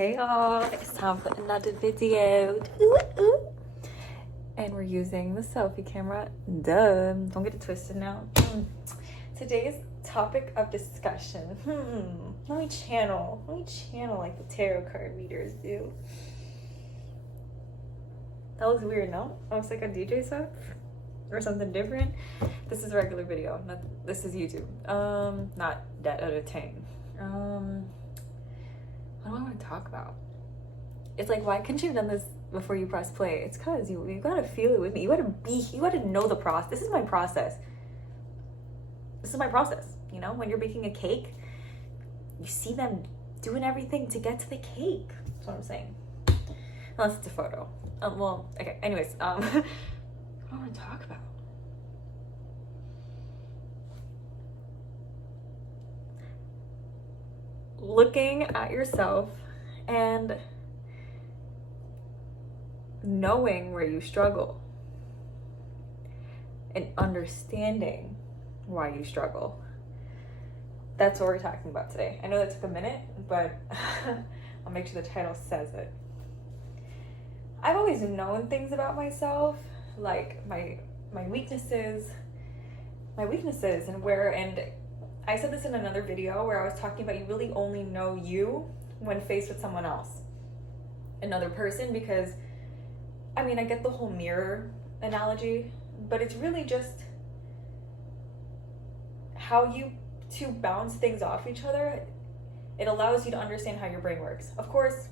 Hey y'all, it's time for another video. Ooh, ooh. And we're using the selfie camera. Duh, don't get it twisted now. Today's topic of discussion. Let me channel like the tarot card readers do. That looks weird, no? Almost like a DJ set or something different. This is a regular video. This is YouTube. Not that other thing. What do I want to talk about? It's like, why couldn't you have done this before you press play? It's because you gotta feel it with me. You gotta know the process. This is my process. You know, when you're baking a cake, you see them doing everything to get to the cake. That's what I'm saying. Unless it's a photo. Well, okay. Anyways, what do I want to talk about? Looking at yourself and knowing where you struggle and understanding why you struggle. That's what we're talking about today. I know that took a minute, but I'll make sure the title says it. I've always known things about myself, like my weaknesses and I said this in another video where I was talking about you really only know you when faced with someone else, another person, because I mean, I get the whole mirror analogy, but it's really just how you two bounce things off each other. It allows you to understand how your brain works. Of course,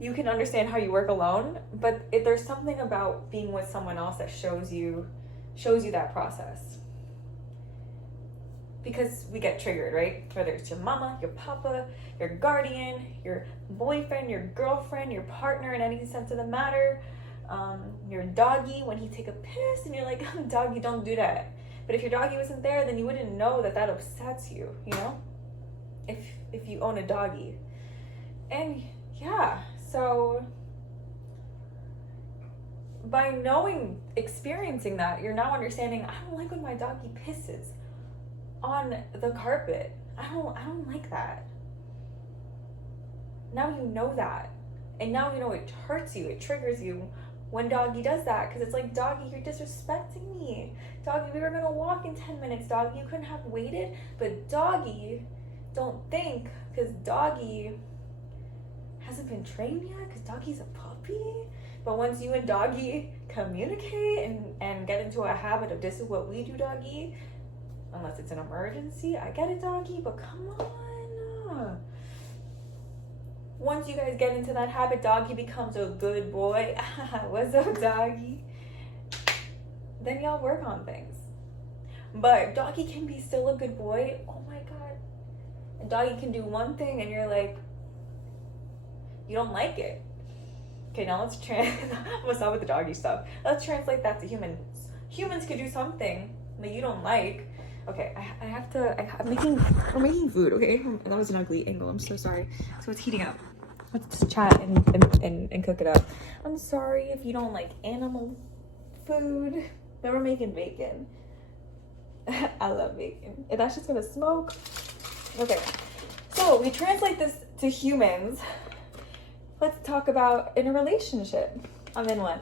you can understand how you work alone, but there's something about being with someone else that shows you that process. Because we get triggered, right? Whether it's your mama, your papa, your guardian, your boyfriend, your girlfriend, your partner in any sense of the matter, your doggy when he take a piss and you're like, doggy, don't do that. But if your doggy wasn't there, then you wouldn't know that upsets you, you know? If you own a doggy. And yeah, so by experiencing that, you're now understanding, I don't like when my doggy pisses on the carpet. I don't like that. Now you know that. And now you know it hurts you, it triggers you when doggy does that, because it's like, doggy, you're disrespecting me. Doggy, we were gonna walk in 10 minutes, doggy, you couldn't have waited. But doggy, don't think, because doggy hasn't been trained yet, because doggy's a puppy. But once you and doggy communicate and get into a habit of, this is what we do, doggy, unless it's an emergency, I get it, doggy, but come on. Once you guys get into that habit, doggy becomes a good boy. What's up, doggy? Then y'all work on things. But doggy can be still a good boy. Oh my God. And doggy can do one thing and you're like, you don't like it. Okay, now let's what's up with the doggy stuff? Let's translate that to humans. Humans could do something that you don't like. Okay, we're making food, okay? That was an ugly angle, I'm so sorry. So it's heating up. Let's chat and cook it up. I'm sorry if you don't like animal food, but we're making bacon. I love bacon. And that's just gonna smoke. Okay, so we translate this to humans. Let's talk about in a relationship. I'm in one.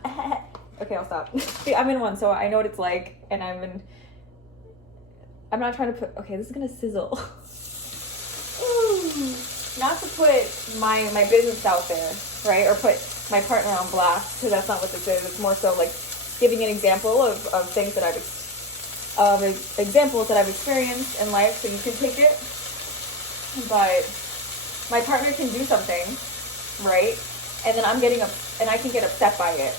Okay, I'll stop. See, I'm in one, so I know what it's like, and I'm not trying to put, okay, this is gonna sizzle. Not to put my business out there, right? Or put my partner on blast, because that's not what this is. It's more so like giving an example of things that examples that I've experienced in life, so you can take it. But my partner can do something, right? And then I can get upset by it.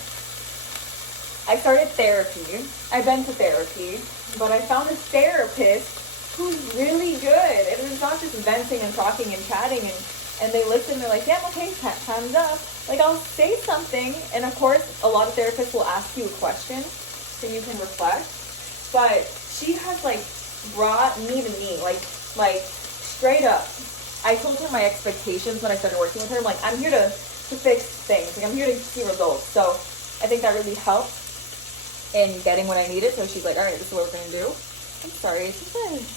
I started therapy. I've been to therapy, but I found a therapist who's really good. And it's not just venting and talking and chatting and they listen, they're like, yeah, okay, time's up. Like, I'll say something, and of course, a lot of therapists will ask you a question so you can reflect. But she has like brought me to me, like straight up. I told her my expectations when I started working with her. I'm like, I'm here to fix things. Like, I'm here to see results. So I think that really helped in getting what I needed. So she's like, all right, this is what we're gonna do. I'm sorry, is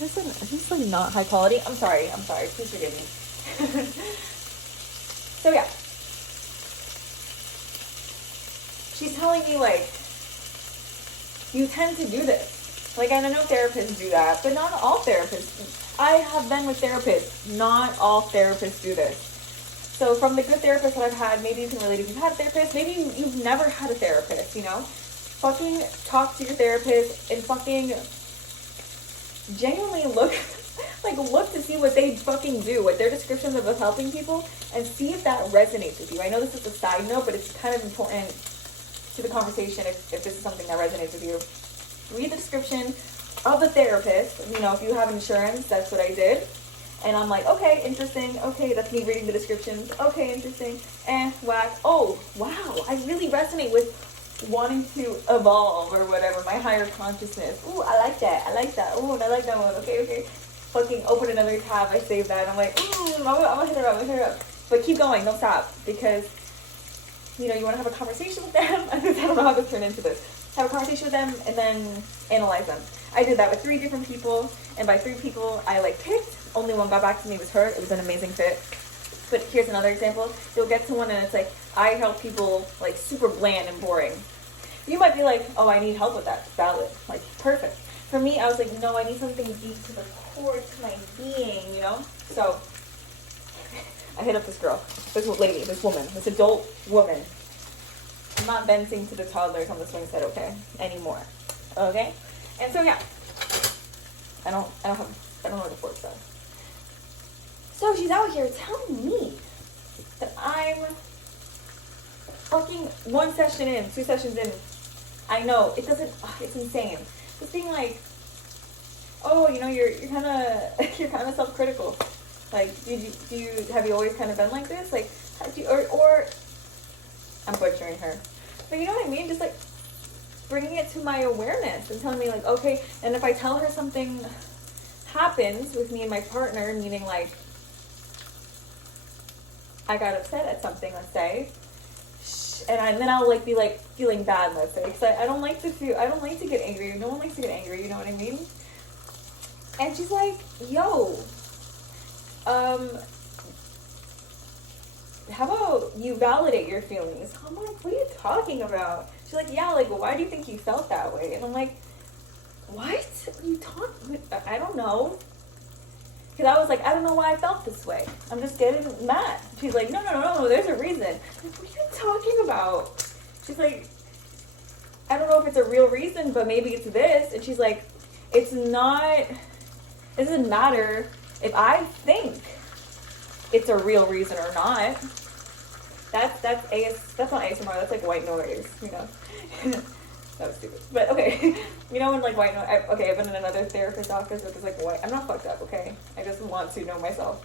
this like not high quality? I'm sorry, please forgive me. So yeah. She's telling me, like, you tend to do this. Like, and I know therapists do that, but not all therapists. I have been with therapists. Not all therapists do this. So from the good therapists that I've had, maybe you can relate if you've had a therapist. Maybe you've never had a therapist, you know? Fucking talk to your therapist and fucking genuinely look to see what they fucking do, what their descriptions of helping people, and see if that resonates with you. I know this is a side note, but it's kind of important to the conversation if this is something that resonates with you. Read the description of the therapist. You know, if you have insurance, that's what I did. And I'm like, okay, interesting. Okay, that's me reading the descriptions. Okay, interesting. Whack. Oh, wow. I really resonate with wanting to evolve or whatever. My higher consciousness. Ooh, I like that. I like that. Ooh, I like that one. Okay. Fucking open another tab. I save that. I'm like, I'm gonna hit her up. But keep going. Don't stop. Because, you know, you want to have a conversation with them. I don't know how to turn into this. Have a conversation with them and then analyze them. I did that with 3 different people. And by 3 people, I picked. Only one got back to me was her. It was an amazing fit. But here's another example. You'll get someone and it's like, I help people super bland and boring. You might be like, oh, I need help with that. Valid. Perfect. For me, I was like, no, I need something deep to the core, to my being, you know? So, I hit up this girl, this lady, this woman, this adult woman. I'm not venting to the toddlers on the swing set, okay? Anymore. Okay? And so, yeah. I don't know where the forks are. So she's out here telling me that I'm fucking 1 session in, 2 sessions in. I know, it's insane. Just being like, oh, you know, you're kind of self-critical. Have you always kind of been like this? Or I'm butchering her. But you know what I mean? Just bringing it to my awareness and telling me okay, and if I tell her something happens with me and my partner, meaning I got upset at something, let's say, and then I'll be feeling bad, let's say, because I don't like to get angry. No one likes to get angry, you know what I mean? And she's like, yo, how about you validate your feelings? I'm like, what are you talking about? She's like, yeah, why do you think you felt that way? And I'm like, what? You talking? I don't know. Because I was like, I don't know why I felt this way. I'm just getting mad. She's like, no, there's a reason. I'm like, what are you talking about? She's like, I don't know if it's a real reason, but maybe it's this. And she's like, it doesn't matter if I think it's a real reason or not. That's not ASMR, that's white noise, you know. That was stupid. But okay, you know when white noise, I've been in another therapist's office with this white, I'm not fucked up, okay? I just want to know myself.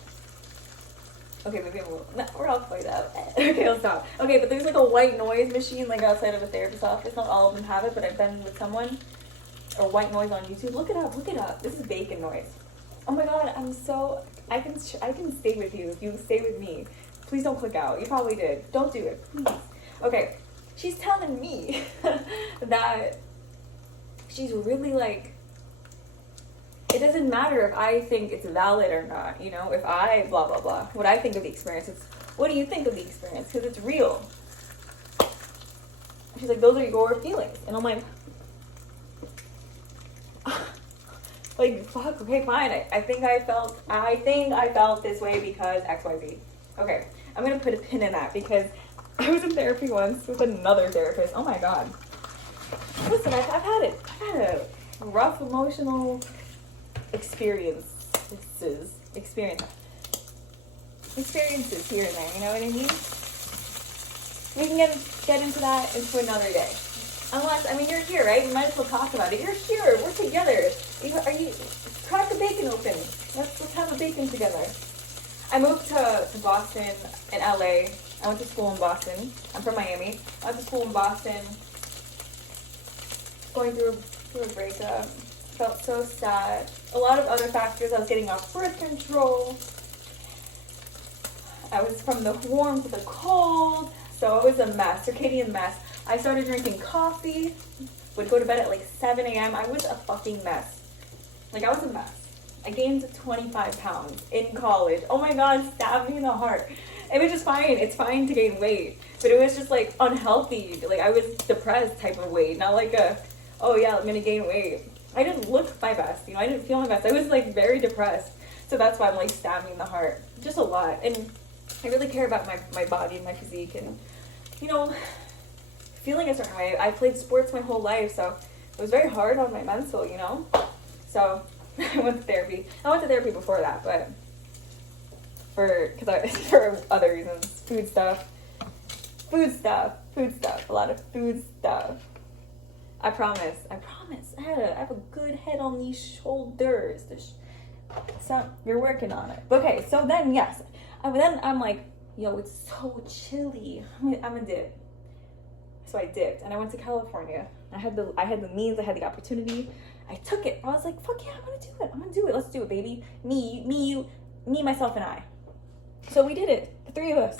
Okay, maybe we're all fucked up. Okay, let's stop. Okay, but there's a white noise machine outside of a therapist's office. Not all of them have it, but I've been with someone. Or white noise on YouTube. Look it up. This is bacon noise. Oh my god, I can stay with you if you stay with me. Please don't click out. You probably did. Don't do it, please. Okay, she's telling me that she's really it doesn't matter if I think it's valid or not, you know, if I blah, blah, blah. What I think of the experience. It's, what do you think of the experience? Because it's real. She's like, those are your feelings. And I'm like, fuck, okay, fine. I think I felt this way because XYZ. Okay, I'm gonna put a pin in that because I was in therapy once with another therapist. Oh my god. Listen, I've had a rough emotional experiences here and there, you know what I mean? We can get into that into another day. Unless, you're here, right? You might as well talk about it. You're here. We're together. Crack the bacon open. Let's have a bacon together. I moved to Boston and LA. I went to school in Boston. I'm from Miami. I went to school in Boston. Going through a breakup. Felt so sad. A lot of other factors. I was getting off birth control. I was from the warm to the cold. So it was a mess. Circadian mess. I started drinking coffee. Would go to bed at 7 a.m. I was a fucking mess. I was a mess. I gained 25 pounds in college. Oh my god, stab me in the heart. It was just fine. It's fine to gain weight. But it was just like unhealthy. Like I was depressed type of weight. Not like a, oh yeah, I'm gonna gain weight. I didn't look my best, you know, I didn't feel my best. I was like very depressed. So that's why I'm like stabbing the heart. Just a lot. And I really care about my body and my physique and, you know, feeling a certain way. I played sports my whole life, so it was very hard on my mental, you know? So I went to therapy. I went to therapy before that, but for other reasons. Food stuff, a lot of food stuff. I promise. I have a good head on these shoulders. So you're working on it. Okay, so then yes, I'm like, yo, it's so chilly. I'm gonna dip. So I dipped, and I went to California. I had the means, I had the opportunity. I took it. I was like, fuck yeah, I'm gonna do it. Let's do it, baby. Me, myself, and I. So we did it. The three of us.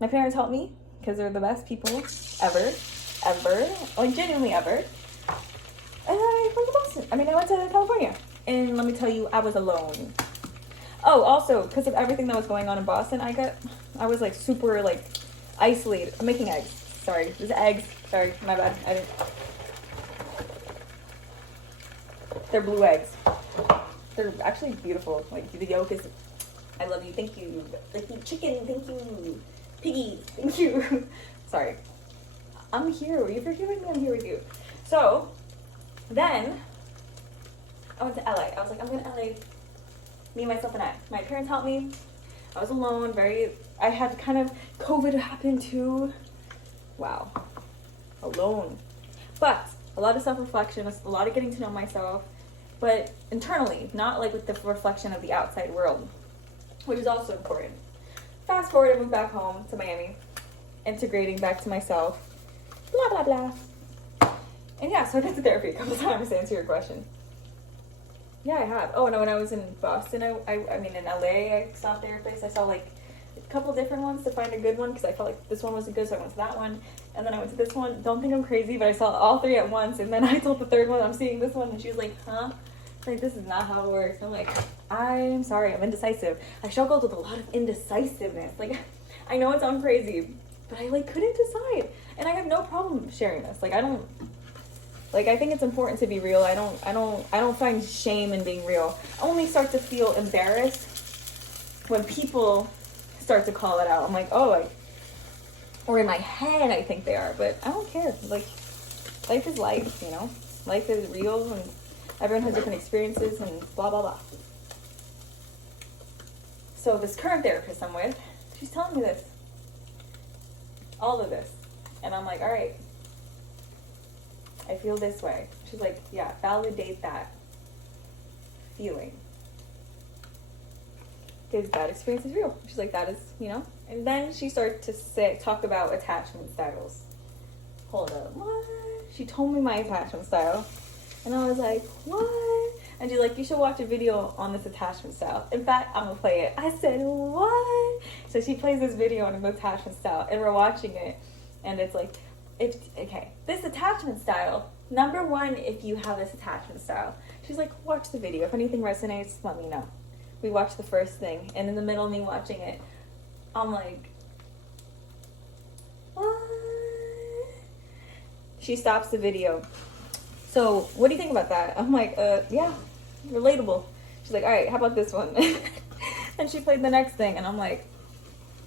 My parents helped me because they're the best people ever, like genuinely ever. And I went to Boston. I went to California. And let me tell you, I was alone. Oh, also, because of everything that was going on in Boston, I was like super like isolated. I'm making eggs. Sorry, there's eggs. Sorry, my bad. They're blue eggs. They're actually beautiful. Like the yolk is. I love you. Thank you. Like chicken. Thank you. Piggy. Thank you. Sorry. I'm here. You're forgiving me. I'm here with you. So then I went to LA. I was like, I'm going to LA. Me, myself, and I. My parents helped me. I was alone. I had kind of COVID happen too. Wow. Alone. But a lot of self-reflection, a lot of getting to know myself, but internally, not like with the reflection of the outside world, which is also important. Fast forward, I moved back home to Miami, integrating back to myself, blah, blah, blah. And yeah, so I got to therapy a couple times to answer your question. Yeah, I have. Oh, no, when I was in Boston, in LA, I stopped there a place. I saw like a couple different ones to find a good one because I felt like this one wasn't good, so I went to that one. And then I went to this one. Don't think I'm crazy, but I saw all three at once. And then I told the third one, I'm seeing this one. And she was like, huh? Like, this is not how it works. I'm like, I'm sorry, I'm indecisive. I struggled with a lot of indecisiveness. Like, I know it sounds crazy, but I like couldn't decide. And I have no problem sharing this. Like, I think it's important to be real. I don't find shame in being real. I only start to feel embarrassed when people start to call it out. I'm like, oh, or in my head I think they are, but I don't care. Like, life is life, you know? Life is real, and everyone has different experiences, and blah, blah, blah. So this current therapist I'm with, she's telling me this. All of this. And I'm like, all right. I feel this way. She's like, yeah, validate that feeling. Because that experience is real. She's like, that is, you know? And then she started to talk about attachment styles. Hold up, what? She told me my attachment style. And I was like, what? And she's like, you should watch a video on this attachment style. In fact, I'm gonna play it. I said, what? So she plays this video on an attachment style, and we're watching it. And it's like, this attachment style, number one, if you have this attachment style. She's like, watch the video. If anything resonates, let me know. We watched the first thing, and in the middle of me watching it, I'm like, what? She stops the video. So, what do you think about that? I'm like, yeah, relatable. She's like, all right, how about this one? And she played the next thing, and I'm like,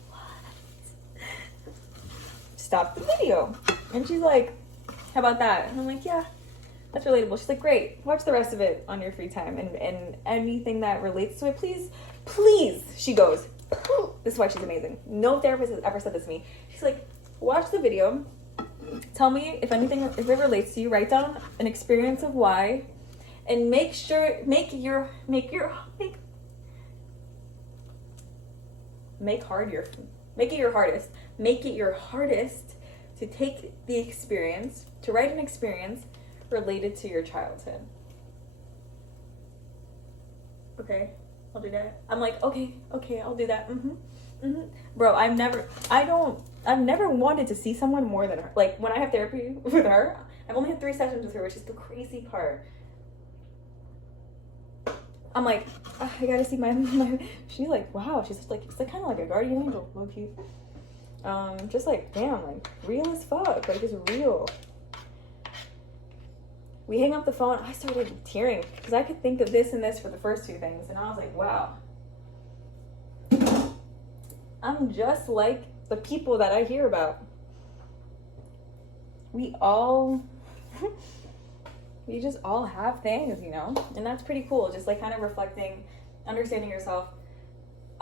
what? Stop the video. And she's like, how about that? And I'm like, yeah, that's relatable. She's like, great, watch the rest of it on your free time, and anything that relates to it, please, she goes, this is why she's amazing. No therapist has ever said this to me. She's like, watch the video, tell me if it relates to you, write down an experience of why, and make it your hardest to take the experience, to write an experience related to your childhood. Okay, I'll do that. I'm like, okay, I'll do that. Bro, I've never wanted to see someone more than her. Like, when I have therapy with her, I've only had 3 sessions with her, which is the crazy part. I'm like, I gotta see my she's like, wow, she's like, it's like kind of like a guardian angel, low key. Just like, damn, like real as fuck, like it's real. We hang up the phone. I started tearing because I could think of this and this for the first two things, and I was like, wow, I'm just like the people that I hear about. We all we just all have things, you know, and that's pretty cool. Just like kind of reflecting, understanding yourself.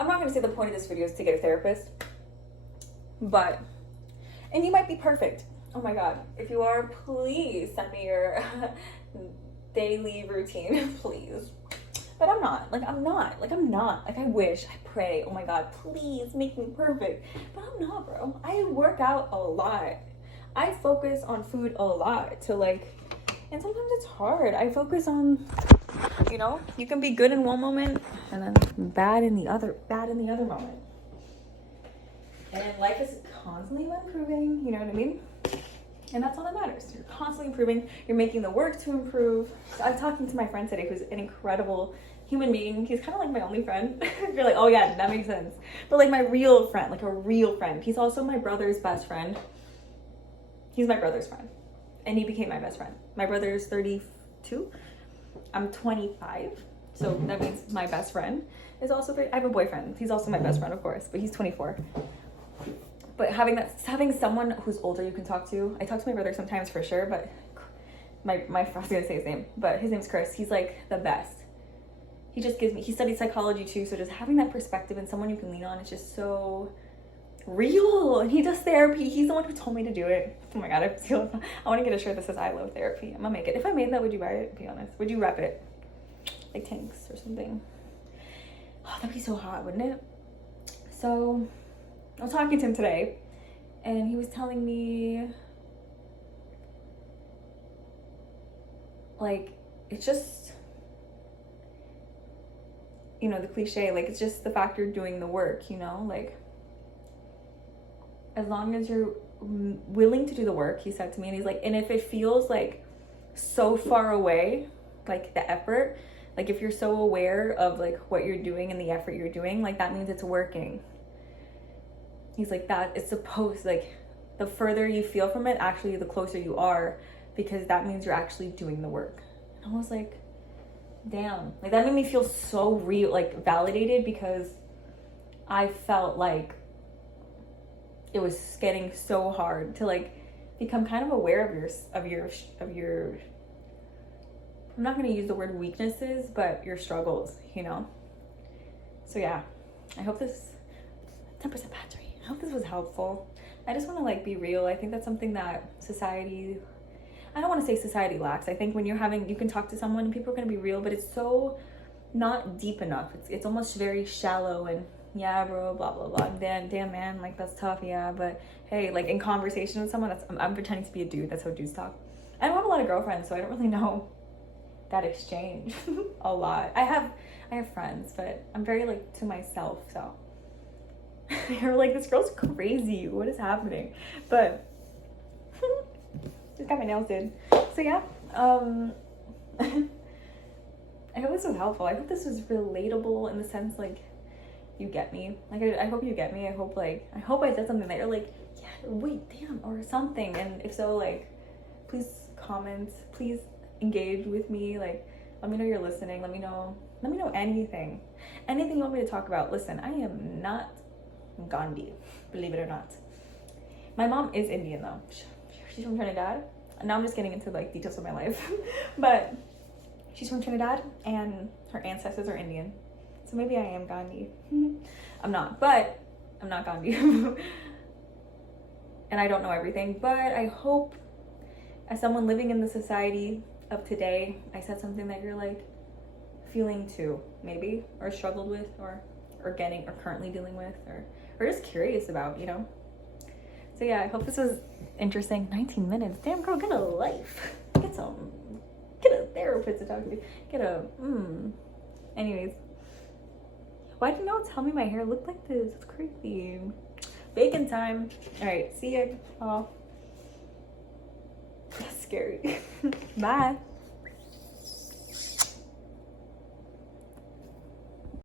I'm not going to say the point of this video is to get a therapist, but, and you might be perfect. Oh my God. If you are, please send me your daily routine, please. But I'm not. Like, I wish, I pray, oh my God, please make me perfect. But I'm not, bro. I work out a lot. I focus on food a lot to like, and sometimes it's hard. I focus on, you know, you can be good in one moment and then bad in the other moment. And life is constantly improving, you know what I mean? And that's all that matters. You're constantly improving. You're making the work to improve. So I'm talking to my friend today who's an incredible human being. He's kind of like my only friend. You're like, oh yeah, that makes sense. But like my real friend, like a real friend. He's also my brother's best friend. He's my brother's friend. And he became my best friend. My brother's 32. I'm 25. So that means my best friend is also 30. I have a boyfriend. He's also my best friend, of course, but he's 24. But having someone who's older you can talk to. I talk to my brother sometimes for sure, but I was gonna say his name, but his name's Chris. He's like the best. He just gives me, he studied psychology too, so just having that perspective and someone you can lean on is just so real. And he does therapy. He's the one who told me to do it. Oh my God, I want to get a shirt that says I love therapy. I'm gonna make it. If I made that, would you buy it? Be honest. Would you rep it? Like Tanks or something. Oh, that'd be so hot, wouldn't it? So I was talking to him today and he was telling me like, it's just, you know, the cliche, like it's just the fact you're doing the work, you know, like as long as you're willing to do the work, he said to me, and he's like, and if it feels like so far away, like the effort, like if you're so aware of like what you're doing and the effort you're doing, like that means it's working. He's like, that it's supposed, like the further you feel from it, actually the closer you are, because that means you're actually doing the work. And I was like, damn, like that made me feel so real, like validated, because I felt like it was getting so hard to like become kind of aware of your I'm not going to use the word weaknesses, but your struggles, you know? So yeah, I hope this 10% battery. I hope this was helpful. I just want to like be real. I think that's something that society, I don't want to say society lacks. I think when you can talk to someone and people are going to be real, but it's so not deep enough. It's almost very shallow and yeah, bro, blah, blah, blah. Damn, man, like that's tough. Yeah. But hey, like in conversation with someone, I'm pretending to be a dude. That's how dudes talk. I don't have a lot of girlfriends, so I don't really know that exchange a lot. I have friends, but I'm very like to myself. So you're like, this girl's crazy. What is happening? But just got my nails did. So yeah, I hope this was helpful. I hope this was relatable in the sense like you get me. Like I hope you get me. I hope I said something that you're like, yeah, wait, damn, or something. And if so, like, please comment. Please engage with me. Like, let me know you're listening. Let me know anything you want me to talk about. Listen, I am not Gandhi, believe it or not. My mom is Indian though. She's from Trinidad. Now I'm just getting into like details of my life. But she's from Trinidad and her ancestors are Indian. So maybe I am Gandhi. I'm not, but I'm not Gandhi. And I don't know everything, but I hope as someone living in the society of today, I said something that you're like feeling too, maybe, or struggled with, or getting, or currently dealing with, or just curious about, you know? So yeah, I hope this was interesting. 19 minutes. Damn, girl, get a life. Get a therapist to talk to. Anyways. Why didn't no one tell me my hair looked like this? It's crazy. Bacon time. All right, see ya. Oh, that's scary. Bye.